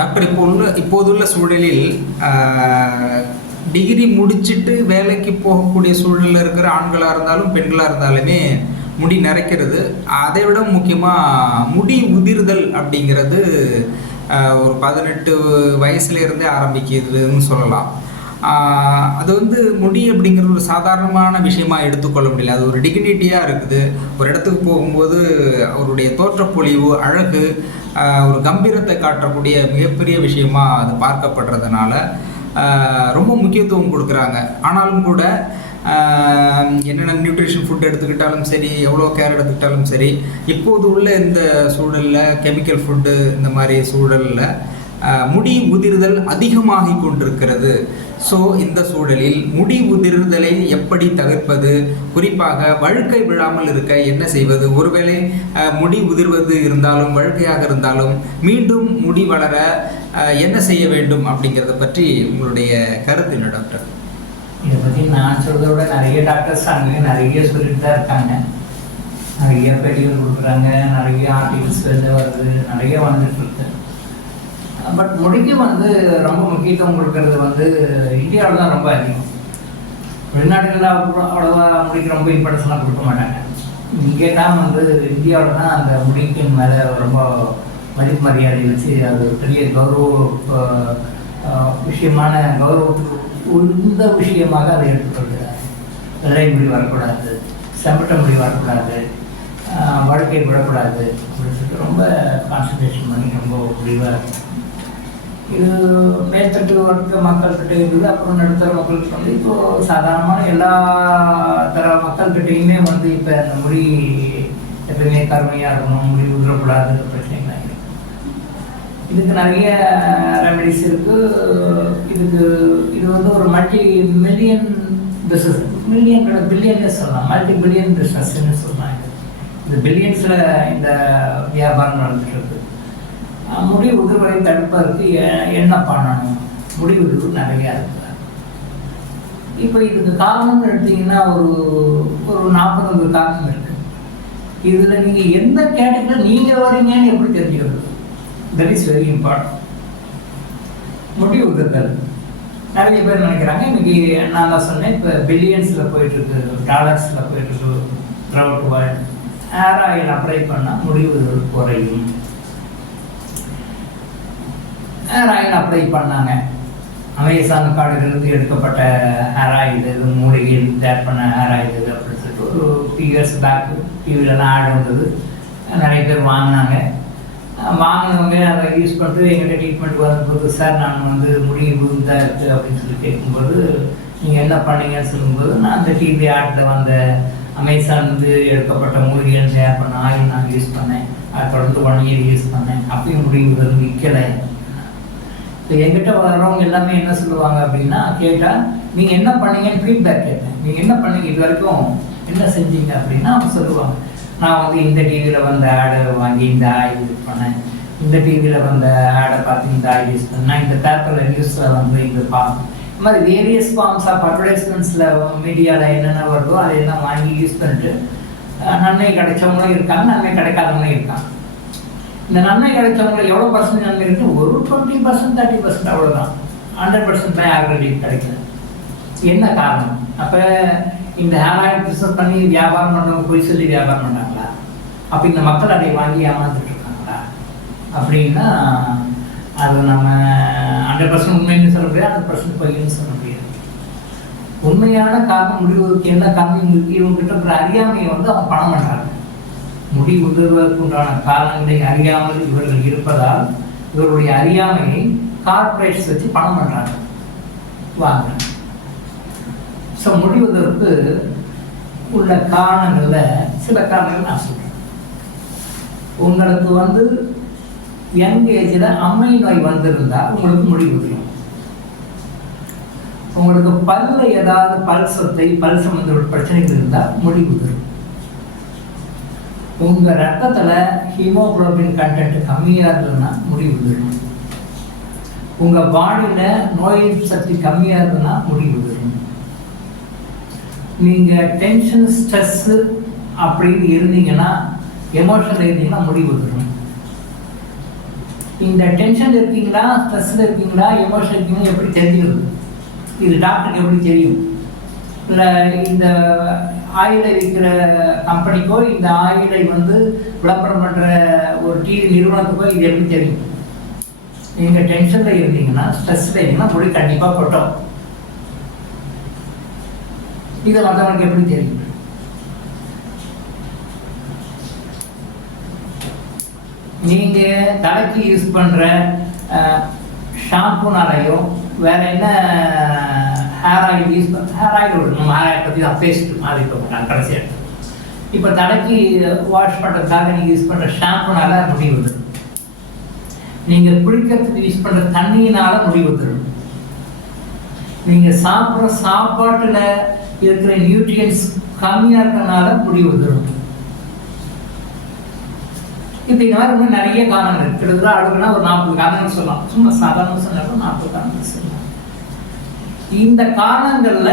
Doctor, இப்போதுள்ள சூழலில் degree முடிச்சுட்டு வேலைக்கு போகக்கூடிய சூழலில் இருக்கிற ஆண்களாக இருந்தாலும் பெண்களாக இருந்தாலுமே முடி நரைக்கிறது. அதை விட முக்கியமாக முடி உதிர்தல் அப்படிங்கிறது ஒரு 18 வயசுலேருந்தே ஆரம்பிக்கிறதுன்னு சொல்லலாம். அது முடி அப்படிங்கிறது ஒரு சாதாரணமான விஷயமா எடுத்துக்கொள்ள முடியல. அது ஒரு டிக்னிட்டியாக இருக்குது. ஒரு இடத்துக்கு போகும்போது அவருடைய தோற்றப்பொழிவு, அழகு, ஒரு கம்பீரத்தை காட்டக்கூடிய மிகப்பெரிய விஷயமா அது பார்க்கப்படுறதுனால ரொம்ப முக்கியத்துவம் கொடுக்குறாங்க. ஆனாலும் கூட என்னென்ன நியூட்ரிஷன் ஃபுட் எடுத்துக்கிட்டாலும் சரி, எவ்வளோ கேர் எடுத்துக்கிட்டாலும் சரி, இப்போது உள்ள இந்த சூழலில் கெமிக்கல் ஃபுட்டு இந்த மாதிரி சூழலில் முடி உதிர்தல் அதிகமாகி கொண்டிருக்கிறது. ஸோ இந்த சூழலில் முடி உதிர்தலை எப்படி தவிர்ப்பது, குறிப்பாக வழுக்கை விழாமல் இருக்க என்ன செய்வது, ஒருவேளை முடி உதிர்வது இருந்தாலும் வழுக்கையாக இருந்தாலும் மீண்டும் முடி வளர என்ன செய்ய வேண்டும் அப்படிங்கிறத பற்றி உங்களுடைய கருத்து என்ன டாக்டர்? இதை பற்றி நான் சொல்கிறத விட நிறைய டாக்டர்ஸ் அங்கே நிறைய சொல்லிட்டு தான் இருக்காங்க. நிறைய பெரியவர் கொடுக்குறாங்க, நிறைய ஆர்டிகல்ஸ் வெளில வருது, நிறைய வந்துட்டு இருக்கு. பட் முடிக்கு ரொம்ப முக்கியத்துவம் கொடுக்கறது இந்தியாவில் தான் ரொம்ப அதிகம். வெளிநாடுகளில் அவ்வளோவா முடிக்கு ரொம்ப இம்பார்ட்டன்ஸ்லாம் கொடுக்க மாட்டாங்க. இங்கே தான் இந்தியாவில் தான் அந்த முடிக்கு மேலே ரொம்ப மதிப்பு மரியாதை வச்சு அது பெரிய விஷயமான கௌரவத்துக்கு உந்த விஷயமாக அதை எடுத்துக்கொள்கிறார். வெள்ளை முடி வரக்கூடாது, செம்பட்ட முடி வரக்கூடாது, வழக்கை விடக்கூடாது அப்படின்னு சொல்லிட்டு ரொம்ப கான்சன்ட்ரேஷன் பண்ணி ரொம்ப முடிவாக இருக்கும். இது மேற்கட்டு வர்க்க மக்கள்கிட்ட இருக்குது. அப்புறம் நடுத்தர மக்கள்கிட்ட இப்போது சாதாரணமான எல்லா தர மக்கள்கிட்டையுமே இப்போ அந்த முடி எப்பவுமே கருமையாக இருக்கணும், முடி உதிரக்கூடாது பிரச்சனைகள் இருக்குது. இதுக்கு நிறைய ரெமெடிஸ் இருக்குது. இது ஒரு மல்டி மில்லியன் பிஸ்னஸ், பில்லியன்னு சொல்லலாம், மல்டி பில்லியன் பிஸ்னஸ்ன்னு சொல்லலாம். இது பில்லியன்ஸில் இந்த வியாபாரம் நடந்துட்டு இருக்குது. முடி உதிர்வை தடுப்பதற்கு என்ன பண்ணணும்? முடி உதிர்வு நிறையா இருக்குது. இப்போ இதுக்கு காரணம்னு எடுத்தீங்கன்னா ஒரு 40 காரணம் இருக்குது. இதில் நீங்கள் எந்த கேட்டகரியில் நீங்கள் வரீங்கன்னு எப்படி தெரிஞ்சுக்கிறது? That is very important. முடி உதிர்தல் நிறைய பேர் நினைக்கிறாங்க. இன்னைக்கு நான் தான் சொன்னேன், இப்போ பில்லியன்ஸில் போயிட்டுருக்கு, டாலர்ஸில் போயிட்டுருக்கு. Throughout world hair oil apply பண்ணால் முடி உதிர்வு குறையும். ஹேர் ஆயில் அப்ளை பண்ணாங்க. அமேசான் காடுகளிலிருந்து எடுக்கப்பட்ட ஹேர் ஆயில் இது, மூலிகையில் தயார் பண்ண ஹேர் ஆயில் இது அப்படின்னு சொல்லிட்டு ஒரு 2 இயர்ஸ் பேக் டிவிலெலாம் ஆட் வந்தது. நிறைய பேர் வாங்கினாங்க. வாங்கினவங்க அதை யூஸ் பண்ணிட்டு எங்கிட்ட ட்ரீட்மெண்ட் வரும்போது, சார் நான் முடி உதிர்ந்தா இருக்குது அப்படின்னு சொல்லி கேட்கும்போது, நீங்கள் என்ன பண்ணீங்கன்னு சொல்லும்போது, நான் அந்த டிவி ஆட்டில் வந்த அமேசான் எடுக்கப்பட்ட மூலிகையில் தயார் பண்ண ஆயில் நான் யூஸ் பண்ணேன். அதை தொடர்ந்து 1 இயர் யூஸ் பண்ணேன். அப்பயும் முடி உதிர்வு நிற்கலை. இப்போ எங்கிட்ட வர்றவங்க எல்லாமே என்ன சொல்லுவாங்க அப்படின்னா, கேட்டால் நீங்கள் என்ன பண்ணீங்கன்னு ஃபீட்பேக் கேட்டேன். நீங்கள் என்ன பண்ணீங்க, இது வரைக்கும் என்ன செஞ்சீங்க அப்படின்னா அவங்க சொல்லுவாங்க, நான் இந்த டிவியில் வந்த ஆடை வாங்கி இந்த ஆயில் யூஸ் பண்ணேன், இந்த டிவியில் வந்த ஆடை பார்த்து இந்த ஆயில் யூஸ் பண்ணேன், இந்த பேப்பரில் நியூஸில் இது பார்ப்பேன். இந்த மாதிரி வேரியஸ் ஃபார்ம்ஸ் ஆஃப் அட்வர்டைஸ்மெண்ட்ஸில் மீடியாவில் என்னென்ன வருதோ அதையெல்லாம் வாங்கி யூஸ் பண்ணிட்டு நன்மை கிடைச்சவங்களும் இருக்காங்க, நன்மை கிடைக்காதவங்களும் இருக்காங்க. இந்த நன்மை கிடைச்சவங்களுக்கு எவ்வளோ பர்சன்ட் நன்மை இருக்குது? ஒரு 20%, 30% அவ்வளோதான். 100% ஆல்ரெடி கிடைக்கல. என்ன காரணம்? அப்போ இந்த ஹேர் ஆயில் பிஸ்னஸ் பண்ணி வியாபாரம் பண்ணவங்க போய் சொல்லி வியாபாரம் பண்ணாங்களா? அப்போ இந்த மக்கள் அதை வாங்கி ஏமாந்துட்டு இருக்காங்களா? அப்படின்னா அது நம்ம 100% உண்மைன்னு சொல்ல முடியாது, 100% பொய்ன்னு சொல்ல முடியாது. உண்மையான காரணம் முடிவுக்கு என்ன காரணம் இருக்கு? இவங்ககிட்ட இருக்கிற அறியாமையை அவங்க பணம் பண்ணுறாங்க. முடி உதிர்வதற்கு உண்டான காரணங்களை அறியாமல் இவர்கள் இருப்பதால் இவருடைய அறியாமையை கார்பரேட்ஸ் வச்சு பணம் பண்ணுறாங்க, வாங்க. ஸோ முடி உதிர்வுக்கு உள்ள காரணங்களில் சில காரணங்கள் நான் சொல்கிறேன். உங்களுக்கு யங் ஏஜில் அம்மை நோய் வந்திருந்தால் உங்களுக்கு முடி உதிரும். உங்களுக்கு பல்ல ஏதாவது பல் சம்பந்த பிரச்சனைகள் இருந்தால் முடி உதிரும். உங்கள் ரத்தத்தில் ஹீமோகுளோபின் கண்டென்ட் கம்மியாக இருந்ததுன்னா முடி உதிரும். உங்கள் பாடியில் நோய் சக்தி கம்மியாக இருந்ததுன்னா முடி உதிரும். நீங்கள் டென்ஷன், ஸ்ட்ரெஸ்ஸு அப்படின்னு இருந்தீங்கன்னா, எமோஷனில் இருந்தீங்கன்னா முடி உதிரும். இந்த டென்ஷன் இருக்கீங்களா, ஸ்ட்ரெஸ்ஸில் இருக்கீங்களா, எமோஷன் இருக்கீங்களா எப்படி தெரிஞ்சுக்கிறது? இது டாக்டருக்கு எப்படி தெரியும்? இல்லை இந்த ஆயிலை விற்கிற கம்பெனிக்கோ இந்த ஆயிலை வந்து விளம்பரம் பண்ணுற ஒரு டிவி நிறுவனத்துக்கோ இது எப்படி தெரியும்? நீங்கள் டென்ஷனில் இருந்தீங்கன்னா, ஸ்ட்ரெஸ்ஸில் இருந்தீங்கன்னா முடி கண்டிப்பாக கொட்டும். இதை மற்றவங்களுக்கு எப்படி தெரியும்? நீங்கள் தலைக்கு யூஸ் பண்ணுற ஷாம்புனாலையோ வேற என்ன ஹேர் ஆயில் யூஸ் பண்ண ஹேர் ஆயில் விடும், நம்ம ஹேர் ஆயில் பற்றி தான் பேஸ்ட் மாதிரி போட்டாங்க கடைசியாக. இப்போ தலைக்கு வாஷ் பண்ணுறதுக்காக நீங்கள் யூஸ் பண்ணுற ஷாம்புனால முடி வந்துடும். நீங்கள் குளிக்கிறதுக்கு யூஸ் பண்ணுற தண்ணியினால முடி வந்துடும். நீங்கள் சாப்பிட்ற சாப்பாட்டில் இருக்கிற நியூட்ரியன்ஸ் கம்மியாக இருக்கிறதுனால முடி வந்துடும். இப்போ இந்த மாதிரி இன்னும் நிறைய காரணங்கள் இருக்கு. கிட்டத்தட்ட அடுக்குனா ஒரு 40 காரணங்கள் சொல்லலாம். சும்மா சாதாரண சொன்னாலும் 40 காரணங்கள் சொல்லலாம். இந்த காரணங்கள்ல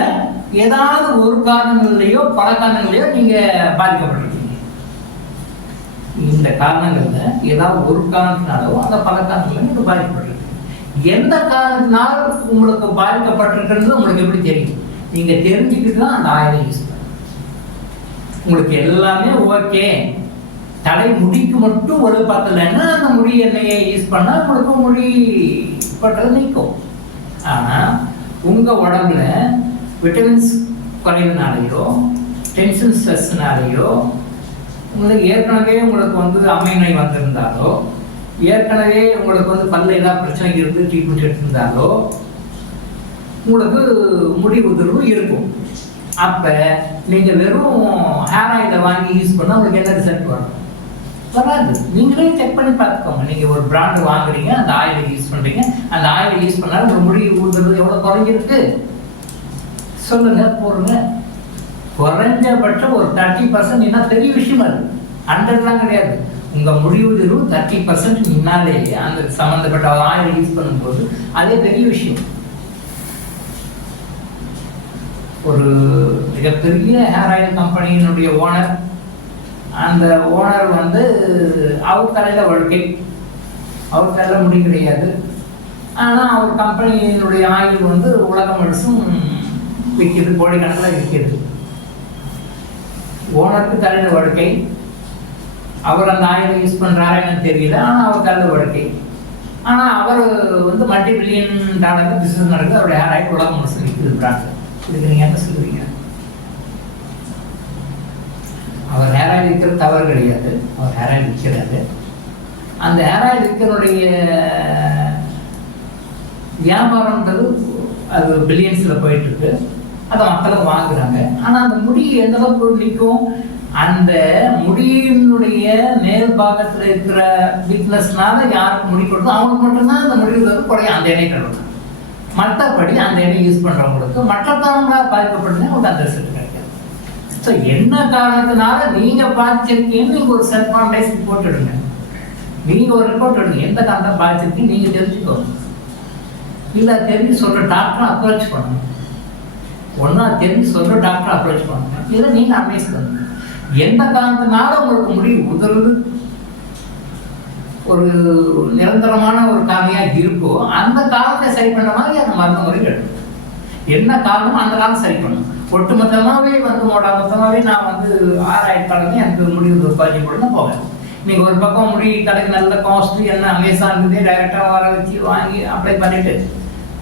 ஏதாவது ஒரு காரணங்கள்லையோ பல காரணங்களையோ நீங்க பாதிக்கப்பட்டிருக்கீங்க. இந்த காரணங்கள்ல ஏதாவது ஒரு காரணத்தினாலோ அந்த பல காரணங்கள்ல நீங்க பாதிக்கப்பட்டிருக்கீங்க. எந்த காரணத்தினால உங்களுக்கு பாதிக்கப்பட்டிருக்கிறது உங்களுக்கு எப்படி தெரியும்? நீங்க தெரிஞ்சுக்கிட்டு தான் அந்த ஆயிலை யூஸ் பண்ணுங்க. உங்களுக்கு எல்லாமே ஓகே, தலை முடிக்கு மட்டும் ஒரு பத்தலைன்னா அந்த முடி எண்ணெயை யூஸ் பண்ணால் உங்களுக்கு முடி பட்டது நிற்கும். ஆனால் உங்கள் உடம்புல விட்டமின்ஸ் குறைவுனாலேயோ டென்ஷன் ஸ்ட்ரெஸ்னாலேயோ உங்களுக்கு ஏற்கனவே உங்களுக்கு வந்து அம்மை வந்திருந்தாலோ ஏற்கனவே உங்களுக்கு வந்து பல்ல ஏதாவது பிரச்சனை இருந்து ட்ரீட்மெண்ட் எடுத்திருந்தாலோ உங்களுக்கு முடி உதிர்வு இருக்கும். அப்போ நீங்கள் வெறும் ஹேர் ஆயிலை வாங்கி யூஸ் பண்ணால் உங்களுக்கு என்ன ரிசல்ட் வரும்? வராது. நீங்களே செக் பண்ணி பார்த்துக்கோங்க. நீங்கள் ஒரு பிராண்டு வாங்குறீங்க, அந்த ஆயிலை யூஸ் பண்ணுறீங்க, அந்த ஆயிலை யூஸ் பண்ணாலும் உங்கள் முடி ஊடுறது எவ்வளோ குறைஞ்சிருக்கு சொல்லுங்க, போடுங்க. குறைஞ்சபட்சம் ஒரு 30% என்ன பெரிய விஷயம். அது 100லாம் கிடையாது. உங்கள் முடி உதிர்வு 30% முன்னாலேயே அந்த சம்மந்தப்பட்ட ஆயிலை யூஸ் பண்ணும்போது அதே பெரிய விஷயம். ஒரு மிகப்பெரிய ஹேர் ஆயில் கம்பெனியினுடைய ஓனர், அந்த ஓனர் வந்து அவர் தலையில் வழுக்கை, அவர் தலையில் முடி கிடையாது. ஆனால் அவர் கம்பெனியினுடைய ஆயில் வந்து உலகம் முழுசும் விற்கிது, கோடிக்கணக்கில் விற்கிது. ஓனருக்கு தலையில் வழுக்கை, அவர் அந்த ஆயிலை யூஸ் பண்ணுறாரா என்னன்னு தெரியல, ஆனால் அவர் தலையில் வழுக்கை. ஆனால் அவர் வந்து $multi billion பிஸ்னஸ் நடக்குது. அவருடைய ஹேர் ஆயில் உலகம் முழுசும் விற்கிது பிராண்டு. இதுக்கு நீங்கள் என்ன சொல்லுவீங்க? அவர் ஹேர் ஆயில் விற்கிறது தவறு கிடையாது, அவர் ஹேர் ஆயில் விற்கிறாரு. அந்த ஹேர் ஆயில் விற்கிறனுடைய வியாபாரம்ன்றது அது பில்லியன்ஸில் போயிட்டுருக்கு. அதை மக்களும் வாங்குறாங்க. ஆனால் அந்த முடி எந்த அளவுக்கு நிற்கும்? அந்த முடியினுடைய மேல் பாகத்தில் இருக்கிற வீக்னஸ்னால யாருக்கு முடி கொடுத்தோ அவங்களுக்கு மட்டும்தான் அந்த முடிவுக்கு குறைய அந்த எண்ணெய் கழுவுறாங்க. மற்றபடி அந்த எண்ணெய் யூஸ் பண்ணுறவங்களுக்கு மற்ற காரணங்களாக பாதிக்கப்பட்டதுன்னா உங்களுக்கு அந்த ரிசல்ட் கிடைக்காது. ஸோ என்ன காரணத்தினால நீங்கள் பாதிச்சிருக்கீங்கன்னு நீங்கள் ஒரு செல்ஃப் அனலைஸ் ரிப்போர்ட் எடுங்க. நீங்கள் ஒரு ரிப்போர்ட் எடுங்க, எந்த காரணம் பாதிச்சிருக்கீங்க நீங்கள் தெரிஞ்சுக்கோங்க. இல்லை தெரிஞ்சு சொல்கிற டாக்டரை அப்ரோச் பண்ணணும். ஒன்றா தெரிஞ்சு சொல்கிற டாக்டரை அப்ரோச் பண்ணணும். இதை நீங்கள் அனலைஸ் பண்ணுங்க. எந்த காரணத்தினால உங்களுக்கு முடி உதவுது ஒரு நிரந்தரமான ஒரு காரணியாக இருக்கோ அந்த காலத்தை சரி பண்ண மாதிரி அந்த மருந்து முறை எடுக்கும். என்ன காரணமோ அந்த காலம் சரி பண்ணணும். ஒட்டு மொத்தமாகவே வந்து மொத்தமாகவே நான் வந்து 6000 கலந்து எனக்கு முடிவு பதிஞ்சு கூட போவேன். நீங்கள் ஒரு பக்கம் முடி கடைக்கு நல்ல காஸ்ட்லி என்ன அமேசான்லேருந்தே டைரெக்டாக வர வச்சு வாங்கி அப்ளை பண்ணிவிட்டு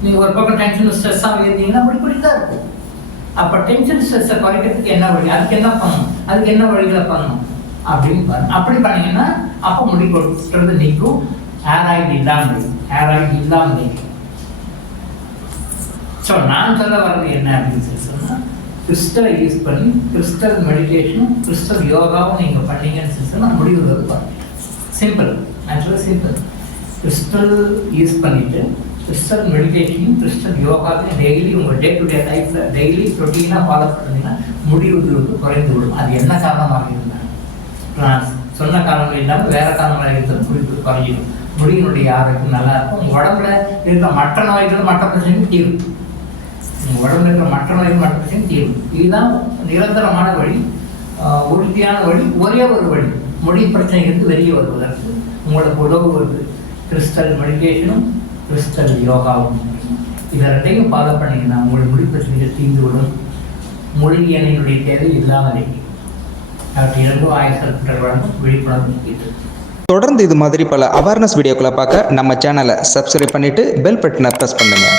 நீங்கள் ஒரு பக்கம் டென்ஷன் ஸ்ட்ரெஸ்ஸாக இருந்தீங்கன்னா அப்படி தான் இருக்கும். அப்போ டென்ஷன் ஸ்ட்ரெஸ்ஸை குறைக்கிறதுக்கு என்ன வழி, அதுக்கு என்ன பண்ணணும், அதுக்கு என்ன வழிகளை பண்ணணும் அப்படின்னு பாருங்க. அப்படி பண்ணீங்கன்னா அப்போ முடி கொட்டுறது நிற்கும். ஹேர் ஆயில் இல்லாமல் நிற்கும். ஸோ நான் சொல்ல வர்றது என்ன அப்படின்னு சொல்லி சொன்னால், கிறிஸ்டலை யூஸ் பண்ணி கிறிஸ்டல் மெடிடேஷனும் கிறிஸ்டல் யோகாவும் நீங்கள் பண்ணீங்கன்னு சொல்லி சொன்னால் முடிவுறது பாருங்க. சிம்பிள், ஆக்சுவலாக சிம்பிள். கிறிஸ்டல் யூஸ் பண்ணிவிட்டு கிறிஸ்டல் மெடிடேஷனும் கிறிஸ்டல் யோகாவையும் டெய்லி உங்கள் டே டு டே லைஃப்பில் டெய்லி ரொட்டீனாக ஃபாலோ பண்ணிங்கன்னா முடிவுகளுக்கு குறைந்து விடும். அது என்ன காரணமாக இருந்தால் நான் சொன்ன காரணங்கள் இல்லாமல் வேறு காரணங்களாக இருந்தாலும் முடிவுகள் குறைஞ்சிடும். முடியினுடைய ஆரோக்கியம் நல்லா இருக்கும். உங்கள் உடம்புல இருக்கிற மற்ற நோய்கள் மற்ற பிரச்சனையும் தீரும். உங்கள் உடம்புல இருக்கிற மற்ற நோய்கள் மற்ற பிரச்சனையும் தீரும். இதுதான் நிரந்தரமான வழி, உறுதியான வழி, ஒரே ஒரு வழி முடி பிரச்சனைகளுக்கு வெளியே வருவதற்கு உங்களுக்கு உதவுவது. கிறிஸ்டல் மெடிடேஷனும் கிறிஸ்டல் யோகாவும். இதை ரெண்டையும் ஃபாலோ பண்ணிங்கன்னா உங்களுடைய முடி பிரச்சனைகள் தீர்ந்து விடும். மொழி எண்ணினுடைய தேவை இல்லாமலே அவற்றை இரண்டும் ஆயுசல் வழங்கும் விழிப்புணர்வு முக்கியது. தொடர்ந்து இது மாதிரி பல அவேர்னஸ் வீடியோக்களை பார்க்க நம்ம சேனலை சப்ஸ்கிரைப் பண்ணிட்டு பெல் பட்டனை ப்ரெஸ் பண்ணுங்க.